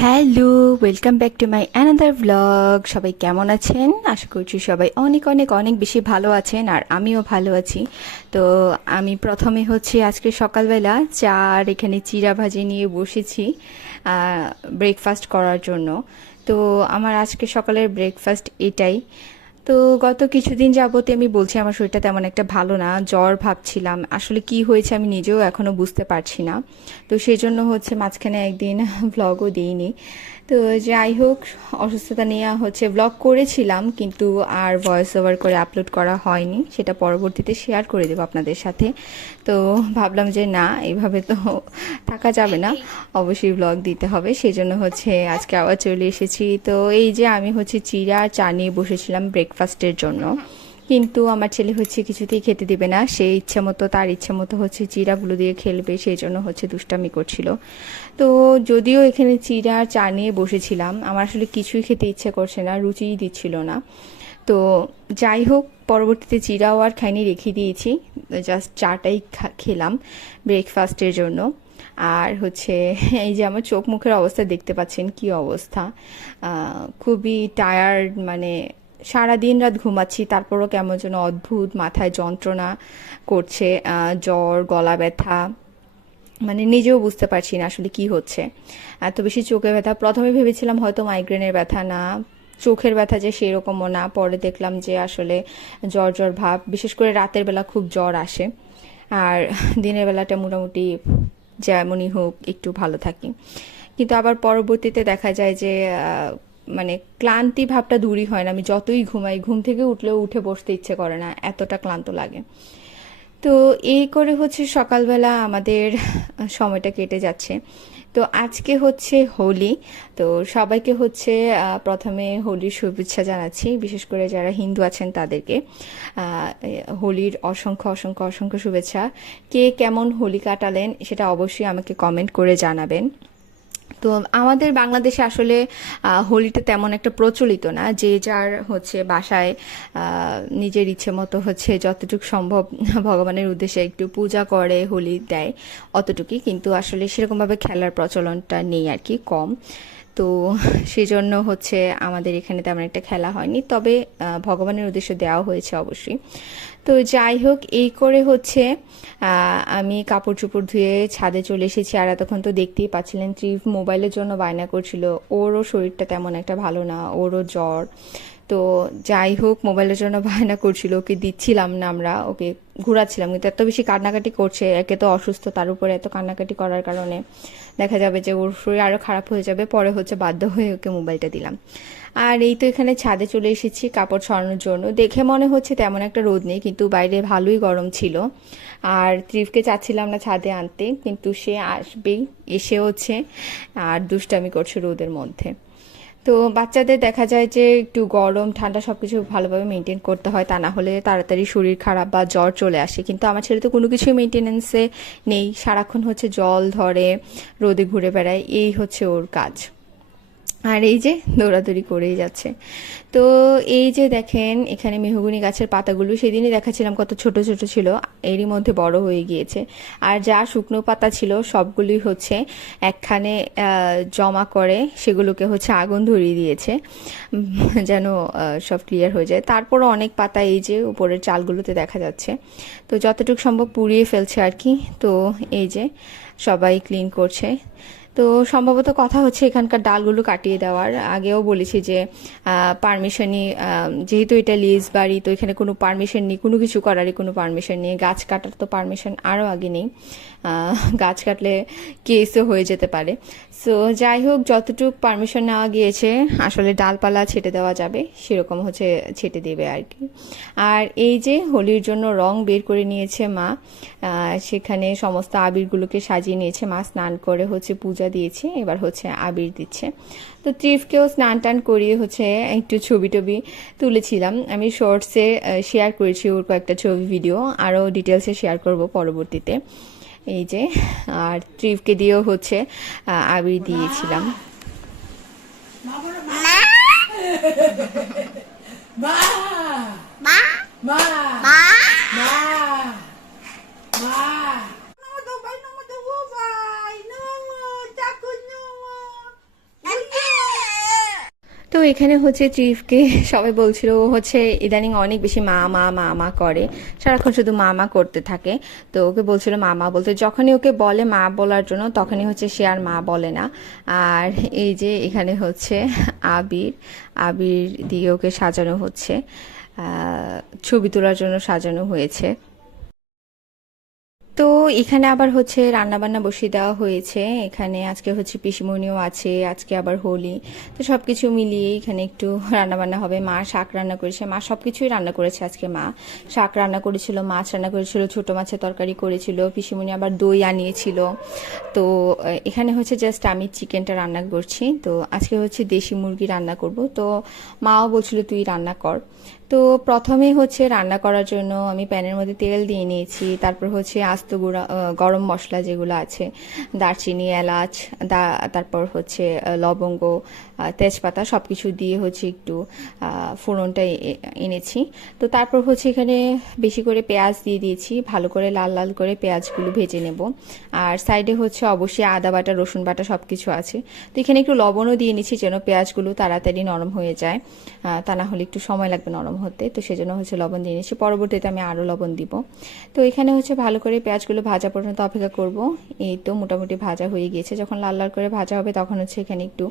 Hello welcome back to my another blog সবাই কেমন আছেন? আশা করছি সবাই অনেক অনেক অনেক বেশি ভালো আছেন আর আমিও ভালো আছি। তো আমি প্রথমে হচ্ছে আজকে সকালবেলা চা আর এখানে চিরা ভাজি নিয়ে বসেছি ব্রেকফাস্ট করার জন্য। তো আমার আজকে সকালের ব্রেকফাস্ট এটাই। তো গত কিছুদিন যাবতে আমি বলছি, আমার শরীরটা তেমন একটা ভালো না, জ্বর ভাবছিলাম। আসলে কি হয়েছে আমি নিজেও এখনও বুঝতে পারছি না। তো সেই জন্য হচ্ছে মাঝখানে একদিন ব্লগও দিইনি। তো যাই হোক, অসুস্থতা নিয়ে হচ্ছে ব্লগ করেছিলাম, কিন্তু আর ভয়েস ওভার করে আপলোড করা হয়নি। সেটা পরবর্তীতে শেয়ার করে দেবো আপনাদের সাথে। তো ভাবলাম যে না এইভাবে তো থাকা যাবে না। অবশ্যই ব্লগ দিতে হবে। সেই জন্য হচ্ছে আজকে আবার চলে এসেছি। তো এই যে আমি হচ্ছে চিরা চা নিয়ে বসেছিলাম ব্রেকফাস্টের জন্য। কিন্তু আমার ছেলে হচ্ছে কিছুতেই খেতে দিবে না। সে ইচ্ছে মতো, তার ইচ্ছে মতো হচ্ছে চিরাগুলো দিয়ে খেলবে, সেই জন্য হচ্ছে দুষ্টামি করছিল। তো যদিও এখানে চিরা আর চা নিয়ে বসেছিলাম, আমার আসলে কিছুই খেতে ইচ্ছে করছে না, রুচিই দিচ্ছিল না। তো যাই হোক, পরবর্তীতে চিরাও আর খাইনি, রেখে দিয়েছি। জাস্ট চাটাই খেলাম ব্রেকফাস্টের জন্য। আর হচ্ছে এই যে আমার চোখ মুখের অবস্থা দেখতে পাচ্ছেন, কি অবস্থা। খুবই টায়ার্ড মানে সারা দিন রাত ঘুমাচ্ছি, তারপরও কেমন যেন অদ্ভুত, মাথায় যন্ত্রণা করছে জ্বর, গলা ব্যথা মানে নিজেও বুঝতে পারছি না আসলে কি হচ্ছে। এত বেশি চোখে ব্যথা, প্রথমে ভেবেছিলাম হয়তো মাইগ্রেনের ব্যথা না, চোখের ব্যথা যে সেরকমও না, পরে দেখলাম যে আসলে জ্বর জ্বর ভাব, বিশেষ করে রাতের বেলা খুব জ্বর আসে। আর দিনের বেলাটা মোটামুটি যেমনই হোক, একটু ভালো থাকি। কিন্তু আবার পরবর্তীতে দেখা যায় যে মানে ক্লান্তি ভাবটা দূরই হয় না। আমি যতই ঘুমাই, ঘুম থেকে উঠলেও উঠে বসতে ইচ্ছে করে না, এতটা ক্লান্ত লাগে। তো এই করে হচ্ছে সকালবেলা আমাদের সময়টা কেটে যাচ্ছে। তো আজকে হচ্ছে হোলি। তো সবাইকে হচ্ছে প্রথমে হোলির শুভেচ্ছা জানাচ্ছি। বিশেষ করে যারা হিন্দু আছেন তাদেরকে। হোলির অসংখ্য অসংখ্য অসংখ্য শুভেচ্ছা। কে কেমন হোলি কাটালেন সেটা অবশ্যই আমাকে কমেন্ট করে জানাবেন। তো আমাদের বাংলাদেশে আসলে হোলিটা তেমন একটা প্রচলিত না। যে যার হচ্ছে বাসায় নিজের ইচ্ছে মতো হচ্ছে যতটুকু সম্ভব ভগবানের উদ্দেশ্যে একটু পূজা করে, হোলি দেয়, অতটুকুই। কিন্তু আসলে সেরকমভাবে খেলার প্রচলনটা নেই আর কি, কম। তো সেই জন্য হচ্ছে আমাদের এখানে তেমন একটা খেলা হয়নি। তবে ভগবানের উদ্দেশ্য দেওয়া হয়েছে অবশ্যই। তো যাই হোক, এই করে হচ্ছে আমি কাপড় চোপড় ধুয়ে ছাদে চলে এসেছি আর এতক্ষণ তো দেখতেই পাচ্ছিলেন, ত্রিভ মোবাইলের জন্য বায়না করছিল। ওরও শরীরটা তেমন একটা ভালো না, ওরও জ্বর। তো যাই হোক, মোবাইলের জন্য বায়না করছিল, ওকে দিচ্ছিলাম না আমরা, ওকে ঘোরাচ্ছিলাম, কিন্তু এত বেশি কান্নাকাটি করছে, একে তো অসুস্থ, তার উপরে এত কান্নাকাটি করার কারণে দেখা যাবে যে ওর শরীর আরও খারাপ হয়ে যাবে, পরে হচ্ছে বাধ্য হয়ে ওকে মোবাইলটা দিলাম। আর এই তো এখানে ছাদে চলে এসেছি কাপড় ছড়ানোর জন্য। দেখে মনে হচ্ছে তেমন একটা রোদ নেই, কিন্তু বাইরে ভালোই গরম ছিল। আর ত্রিফকে চাচ্ছিলাম না ছাদে আনতে, কিন্তু সে আসবেই, এসে হচ্ছে, আর দুষ্টামি করছে রোদের মধ্যে। তো বাচ্চাদের দেখা যায় যে একটু গরম, ঠান্ডা সব কিছু ভালোভাবে মেনটেন করতে হয়, তা না হলে তাড়াতাড়ি শরীর খারাপ বা জ্বর চলে আসে। কিন্তু আমার ছেলে তো কোনো কিছুই মেনটেনেন্সে নেই। সারাক্ষণ হচ্ছে জল ধরে, রোদে ঘুরে বেড়ায়। এই হচ্ছে ওর কাজ। আর এই যে দৌড়াদৌড়ি করেই যাচ্ছে। তো এই যে দেখেন, এখানে মেহগুনি গাছের পাতাগুলো সেদিনই দেখাচ্ছিলাম কত ছোট ছোট ছিল, এরই মধ্যে বড় হয়ে গিয়েছে। আর যা শুকনো পাতা ছিল সবগুলি হচ্ছে একখানে জমা করে সেগুলোকে হচ্ছে আগুন ধরিয়ে দিয়েছে যেন সব ক্লিয়ার হয়ে যায়। তারপরও অনেক পাতা এই যে উপরের চালগুলোতে দেখা যাচ্ছে। তো যতটুকু সম্ভব পুড়িয়ে ফেলছে আর কি। তো এই যে সবাই ক্লিন করছে। তো সম্ভবত কথা হচ্ছে এখানকার ডালগুলো কাটিয়ে দেওয়ার। আগেও বলেছি যে পারমিশনই যেহেতু এটা লিজ বাড়ি, তো এখানে কোনো পারমিশন নেই, কোনো কিছু করারই কোনো পারমিশন নেই। গাছ কাটার তো পারমিশন আরও আগে নেই। গাছ কাটলে কেসও হয়ে যেতে পারে। সো যাই হোক, যতটুকু পারমিশন নেওয়া গিয়েছে, আসলে ডালপালা ছেটে দেওয়া যাবে, সেরকম হচ্ছে ছেটে দেবে আর কি। আর এই যে হোলির জন্য রং বের করে নিয়েছে মা সেখানে সমস্ত আবিরগুলোকে সাজিয়ে নিয়েছে। মা স্নান করে হচ্ছে পূজা দিয়েছে, এবার হচ্ছে আবির দিচ্ছে। তো ত্রিফকেও স্নান টান করিয়ে হচ্ছে একটু ছবি টবি তুলেছিলাম। আমি শর্টসে শেয়ার করেছি ওর কয়েকটা ছবি ভিডিও আরও ডিটেলসে শেয়ার করব পরবর্তীতে। এই যে আর ট্রিপকে দিয়েও হচ্ছে আবির দিয়েছিলাম। মা! তো এখানে হচ্ছে চিফকে সবাই বলছিল, ও হচ্ছে ইদানিং অনেক বেশি মা মা মা মা করে। সারাক্ষণ শুধু মা মা করতে থাকে। তো ওকে বলছিল মা মা বলতে, যখনই ওকে বলে মা বলার জন্য, তখনই হচ্ছে সে আর মা বলে না। আর এই যে এখানে হচ্ছে আবির আবির দিয়ে ওকে সাজানো হচ্ছে। ছবি তোলার জন্য সাজানো হয়েছে। তো এখানে আবার হচ্ছে রান্না বান্না বসিয়ে দেওয়া হয়েছে। এখানে আজকে হচ্ছে পিসিমণিও আছে, আজকে আবার হোলি। তো সব কিছু মিলিয়ে এখানে একটু রান্না বান্না হবে। মা শাক রান্না করেছে, মা সব কিছুই রান্না করেছে আজকে মা। শাক রান্না করেছিল, মাছ রান্না করেছিল, ছোট মাছের তরকারি করেছিল, পিসিমণি আবার দই আনিয়েছিল। তো এখানে হচ্ছে জাস্ট আমি চিকেনটা রান্না করছি। তো আজকে হচ্ছে দেশি মুরগি রান্না করব। তো মাও বলছিল তুই রান্না কর। তো প্রথমে হচ্ছে রান্না করার জন্য আমি প্যানের মধ্যে তেল দিয়ে নিয়েছি। তারপর হচ্ছে আস্ত গুঁড়া গরম মশলা যেগুলো আছে, দারচিনি, এলাচ, দা, তারপর হচ্ছে লবঙ্গ তেজপাতা সব কিছু দিয়ে হচ্ছে একটু ফোড়নটা এনেছি। তো তারপর হচ্ছে এখানে বেশি করে পেঁয়াজ দিয়ে দিয়েছি। ভালো করে লাল লাল করে পেঁয়াজগুলো ভেজে নেব। আর সাইডে হচ্ছে অবশ্যই আদা বাটা, রসুন বাটা সব কিছু আছে। তো এখানে একটু লবণও দিয়ে নিচ্ছি যেন পেঁয়াজগুলো তাড়াতাড়ি নরম হয়ে যায়। তা না হলে একটু সময় লাগবে নরম হতে, তো সেজন্য হচ্ছে লবণ দিয়ে নিচ্ছি। পরবর্তীতে আমি আরও লবণ দিব। তো এখানে হচ্ছে ভালো করে পেঁয়াজগুলো ভাজা পর্যন্ত অপেক্ষা করব। এই তো মোটামুটি ভাজা হয়ে গিয়েছে। যখন লাল লাল করে ভাজা হবে, তখন হচ্ছে এখানে একটু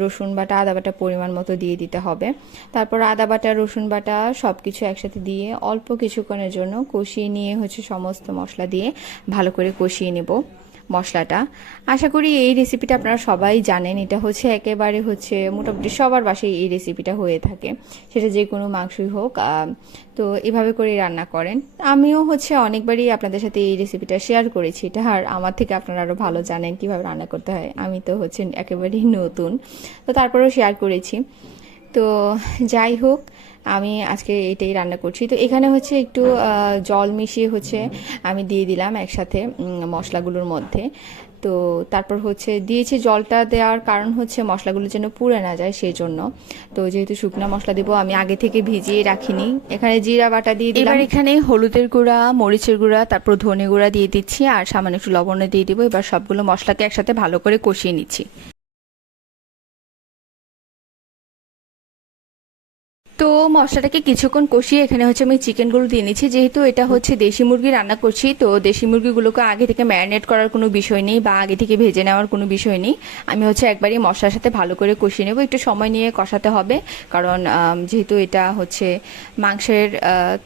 রসুন বাটা, আদা বাটা পরিমাণ মতো দিয়ে দিতে হবে। তারপর আদা বাটা, রসুন বাটা সব কিছু একসাথে দিয়ে অল্প কিছুক্ষণের জন্য কষিয়ে নিয়ে হচ্ছে সমস্ত মশলা দিয়ে ভালো করে কষিয়ে নেব। মশলাটা। আশা করি এই রেসিপিটা আপনারা সবাই জানেন। এটা হচ্ছে একেবারে হচ্ছে মোটামুটি সবার বাসায় এই রেসিপিটা হয়ে থাকে। সেটা যে কোনো মাংসই হোক তো এভাবে করে রান্না করেন। আমিও হচ্ছে অনেকবারই আপনাদের সাথে এই রেসিপিটা শেয়ার করেছি। এটা আর আমার থেকে আপনারা আরও ভালো জানেন কীভাবে রান্না করতে হয়। আমি তো হচ্ছে একেবারেই নতুন। তো তারপরেও শেয়ার করেছি। তো যাই হোক, আমি আজকে এটাই রান্না করছি। তো এখানে হচ্ছে একটু জল মিশিয়ে হচ্ছে আমি দিয়ে দিলাম একসাথে মশলাগুলোর মধ্যে। তো তারপর হচ্ছে দিয়েছি জলটা দেওয়ার কারণ হচ্ছে মশলাগুলো যেন পুড়ে না যায় সেই জন্য তো যেহেতু শুকনো মশলা দিব, আমি আগে থেকে ভিজিয়ে রাখিনি। এখানে জিরা বাটা দিয়ে দিলাম। এবার এখানে হলুদের গুঁড়া, মরিচের গুঁড়া, তারপর ধনে গুঁড়া দিয়ে দিচ্ছি, আর সামান্য একটু লবণ দিয়ে দিব। এবার সবগুলো মশলাকে একসাথে ভালো করে কষিয়ে নিচ্ছি। তো মশলাটাকে কিছুক্ষণ কষিয়ে এখানে হচ্ছে আমি চিকেনগুলো দিয়ে নিচ্ছি। যেহেতু এটা হচ্ছে দেশি মুরগি রান্না করছি, তো দেশি মুরগিগুলোকে আগে থেকে ম্যারিনেট করার কোনো বিষয় নেই বা আগে থেকে ভেজে নেওয়ার কোনো বিষয় নেই। আমি হচ্ছে একবারই মশলার সাথে ভালো করে কষিয়ে নেব। একটু সময় নিয়ে কষাতে হবে, কারণ যেহেতু এটা হচ্ছে মাংসের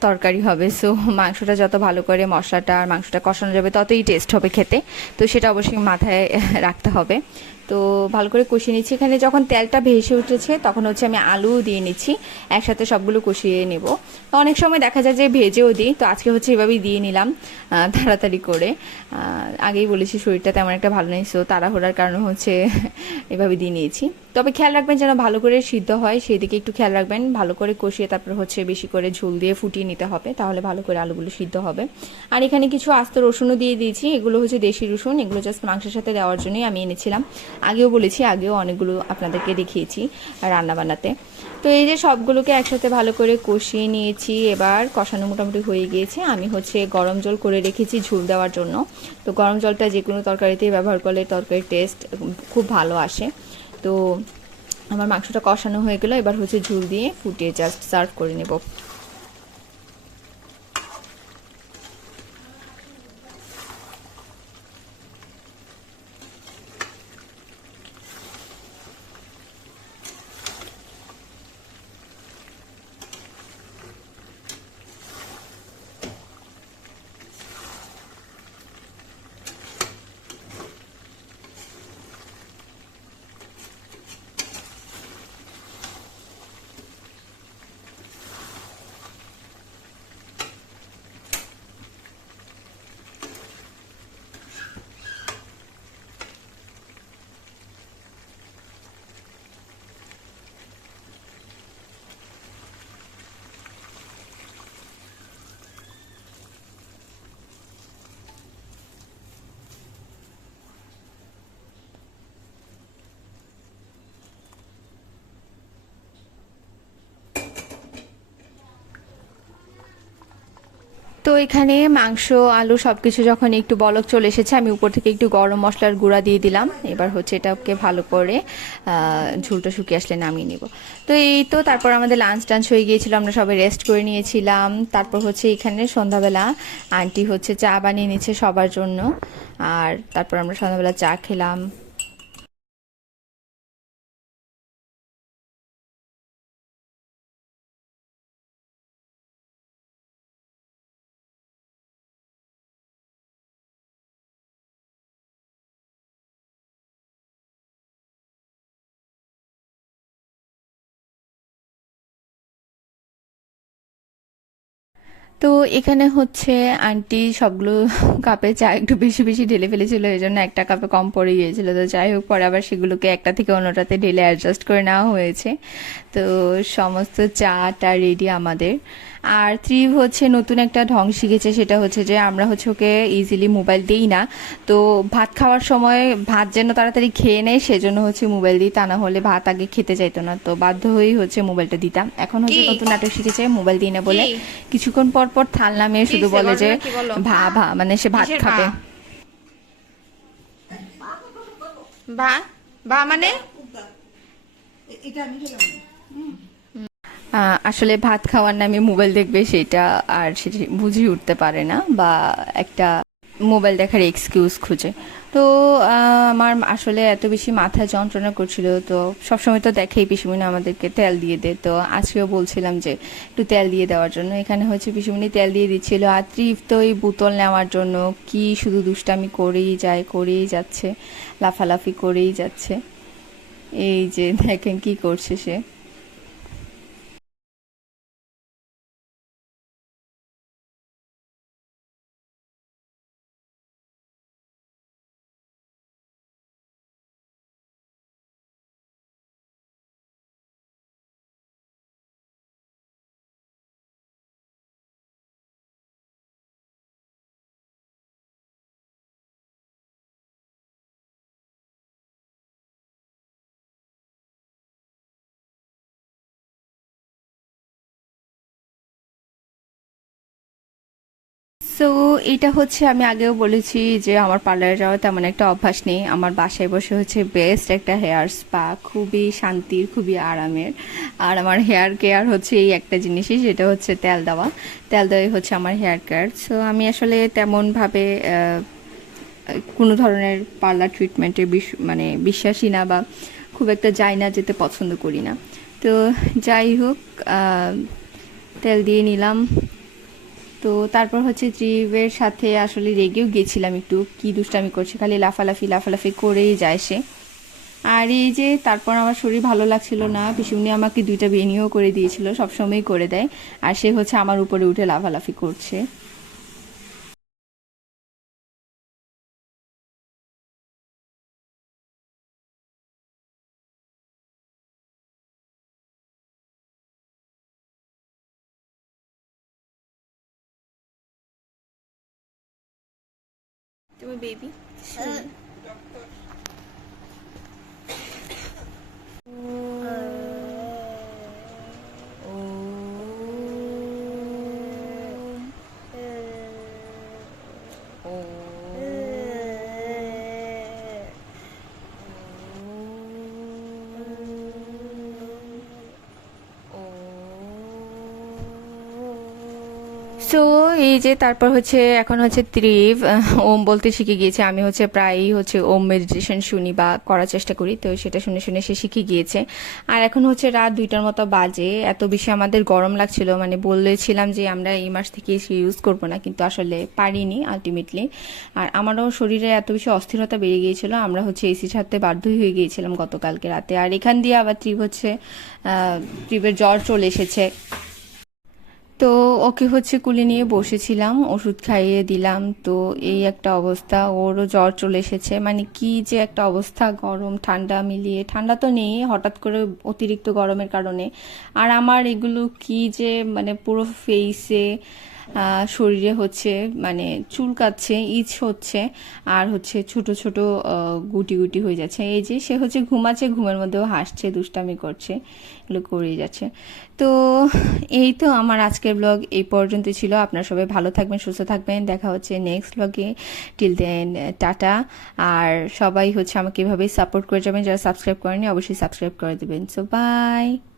তরকারি হবে, সো মাংসটা যত ভালো করে মশলাটা আর মাংসটা কষানো যাবে ততই টেস্ট হবে খেতে। তো সেটা অবশ্যই মাথায় রাখতে হবে। তো ভালো করে কষিয়ে নিচ্ছি। এখানে যখন তেলটা ভেসে উঠেছে, তখন হচ্ছে আমি আলু দিয়ে নিচ্ছি। একসাথে সবগুলো কষিয়ে নেব। অনেক সময় দেখা যায় যে ভেজেও দিই, তো আজকে হচ্ছে এভাবেই দিয়ে নিলাম তাড়াতাড়ি করে। আগেই বলেছি, শরীরটা তেমন একটা ভালো নেই, সো তাড়াহুড়ার কারণে হচ্ছে এভাবে দিয়ে নিয়েছি। তবে খেয়াল রাখবেন যেন ভালো করে সিদ্ধ হয় সেই দিকে একটু খেয়াল রাখবেন। ভালো করে কষিয়ে তারপর হচ্ছে বেশি করে ঝোল দিয়ে ফুটিয়ে নিতে হবে, তাহলে ভালো করে আলুগুলো সিদ্ধ হবে। আর এখানে কিছু আস্ত রসুনও দিয়ে দিয়েছি, এগুলো হচ্ছে দেশি রসুন, এগুলো জাস্ট মাংসের সাথে দেওয়ার জন্যই আমি এনেছিলাম। আগেও বলেছি, আগেও অনেকগুলো আপনাদেরকে দেখিয়েছি রান্না বান্নাতে তো এই যে সবগুলোকে একসাথে ভালো করে কষিয়ে নিয়েছি, এবার কষানো মোটামুটি হয়ে গিয়েছে। আমি হচ্ছে গরম জল করে রেখেছি ঝুল দেওয়ার জন্য। তো গরম জলটা যে কোনো তরকারিতেই ব্যবহার করলে তরকারির টেস্ট খুব ভালো আসে। তো আমার মাংসটা কষানো হয়ে গেলো, এবার হচ্ছে ঝুল দিয়ে ফুটিয়ে জাস্ট সার্ভ করে নেব। তো এখানে মাংস, আলু সবকিছু যখন একটু বলক চলে এসেছে, আমি উপর থেকে একটু গরম মশলার গুঁড়া দিয়ে দিলাম। এবার হচ্ছে এটাকে ভালো করে ঝুলটা শুকিয়ে আসলে নামিয়ে নিব। তো এই তো তারপর আমাদের লাঞ্চ টাঞ্চ হয়ে গিয়েছিল, আমরা সবাই রেস্ট করে নিয়েছিলাম। তারপর হচ্ছে এখানে সন্ধ্যাবেলা আন্টি হচ্ছে চা বানিয়ে নিচ্ছে সবার জন্য। আর তারপর আমরা সন্ধ্যাবেলা চা খেলাম। তো এখানে হচ্ছে আন্টি সবগুলো কাপে চা একটু বেশি বেশি ঢেলে ফেলেছিল এই জন্য একটা কাপে কম পড়ে গিয়েছিল। তো যাই হোক পরে আবার সেগুলোকে একটা থেকে অন্যটাতে ঢেলে অ্যাডজাস্ট করে নেওয়া হয়েছে। তো সমস্ত চাটা রেডি আমাদের। আর থ্রি হচ্ছে নতুন একটা ঢং শিখেছে সেটা হচ্ছে যে আমরা হচ্ছে ওকে ইজিলি মোবাইল দিই না। তো ভাত খাওয়ার সময় ভাত যেন তাড়াতাড়ি খেয়ে নেয় সেজন্য হচ্ছে মোবাইল দিই তা না হলে ভাত আগে খেতে চাইতো না। তো বাধ্য হয়েই হচ্ছে মোবাইলটা দিতাম। এখন হচ্ছে নতুন নাটক শিখেছে মোবাইল দিই না বলে। কিছুক্ষণ পর পর থাল নামিয়ে শুধু বলে যে? ভা ভা মানে সে ভাত খাবে। মানে? এটা আমি আসলে ভাত খাওয়ার নামে মোবাইল দেখবে সেটা আর সেটা বুঝে উঠতে পারে না বা একটা মোবাইল দেখার এক্সকিউজ খুঁজে। তো আমার আসলে এত বেশি মাথা যন্ত্রণা করছিল, তো সবসময় তো দেখেই পিসুমনি আমাদেরকে তেল দিয়ে দে তো আজকেও বলছিলাম যে একটু তেল দিয়ে দেওয়ার জন্য। এখানে হচ্ছে পিসুমনি তেল দিয়ে দিচ্ছিল, আর ত্রিফ তো এই বোতল নেওয়ার জন্য কি শুধু দুষ্টামি করেই যায়, করেই যাচ্ছে, লাফালাফি করেই যাচ্ছে। এই যে দেখেন কি করছে সে। সো এটা হচ্ছে আমি আগেও বলেছি যে আমার পার্লারে যাওয়া তেমন একটা অভ্যাস নেই। আমার বাসায় বসে হচ্ছে বেস্ট একটা হেয়ার স্পা খুবই শান্তির, খুবই আরামের। আর আমার হেয়ার কেয়ার হচ্ছে এই একটা জিনিসই, সেটা হচ্ছে তেল দেওয়া। তেল দেওয়াই হচ্ছে আমার হেয়ার কেয়ার সো আমি আসলে তেমনভাবে কোনো ধরনের পার্লার ট্রিটমেন্টের মানে বিশ্বাসী না বা খুব একটা যাই না, যেতে পছন্দ করি না। তো যাই হোক তেল দিয়ে নিলাম। তো তারপর হচ্ছে ট্রিপের সাথে আসলে রেগেও গেছিলাম একটু। কি দুষ্টামি করছে, খালি লাফালাফি লাফালাফি করেই যায় সে। আর এই যে তারপর আমার শরীর ভালো লাগছিল না পিসুমনি আমাকে দুইটা বেনিও করে দিয়েছিল সবসময় করে দেয়। আর সে হচ্ছে আমার উপরে উঠে লাফালাফি করছে। তুমি বেবি সো এই যে তারপর হচ্ছে, এখন হচ্ছে ত্রিভ ওম বলতে শিখে গিয়েছে। আমি হচ্ছে প্রায়ই হচ্ছে ওম মেডিটেশন শুনি বা করার চেষ্টা করি, তো সেটা শুনে শুনে সে শিখে গিয়েছে। আর এখন হচ্ছে রাত দুইটার মতো বাজে, এত বেশি আমাদের গরম লাগছিল। মানে বলেছিলাম যে আমরা এই মাস থেকে এসি ইউজ করব না, কিন্তু আসলে পারিনি আলটিমেটলি আর আমারও শরীরে এত বেশি অস্থিরতা বেড়ে গিয়েছিল, আমরা হচ্ছে এসি ছাড়তে বাধ্যই হয়ে গিয়েছিলাম গতকালকে রাতে। আর এখান দিয়ে আবার ত্রিভ হচ্ছে ত্রিভের জ্বর চলে এসেছে। তো ওকে হচ্ছে কুলে নিয়ে বসেছিলাম, ওষুধ খাইয়ে দিলাম। তো এই একটা অবস্থা, ওরও জ্বর চলে এসেছে। মানে কি যে একটা অবস্থা, গরম, ঠান্ডা মিলিয়ে। ঠান্ডা তো নেই, হঠাৎ করে অতিরিক্ত গরমের কারণে। আর আমার এগুলো কি যে মানে পুরো ফেসে শরীরে হচ্ছে মানে চুলকাচ্ছে, ইচ হচ্ছে, আর হচ্ছে ছোট ছোট গুটি গুটি হয়ে যাচ্ছে। এই যে সে হচ্ছে ঘুমাচ্ছে, ঘুমের মধ্যেও হাসছে, দুষ্টামি করছে, এগুলো করেই যাচ্ছে। তো এই তো আমার আজকের ব্লগ এই পর্যন্ত ছিল। আপনার সবাই ভালো থাকবেন, সুস্থ থাকবেন। দেখা হচ্ছে নেক্সট ব্লগে টিল দেন টাটা। আর সবাই হচ্ছে আমাকে এভাবেই সাপোর্ট করে যাবেন। যারা সাবস্ক্রাইব করেনি অবশ্যই সাবস্ক্রাইব করে দেবেন। So by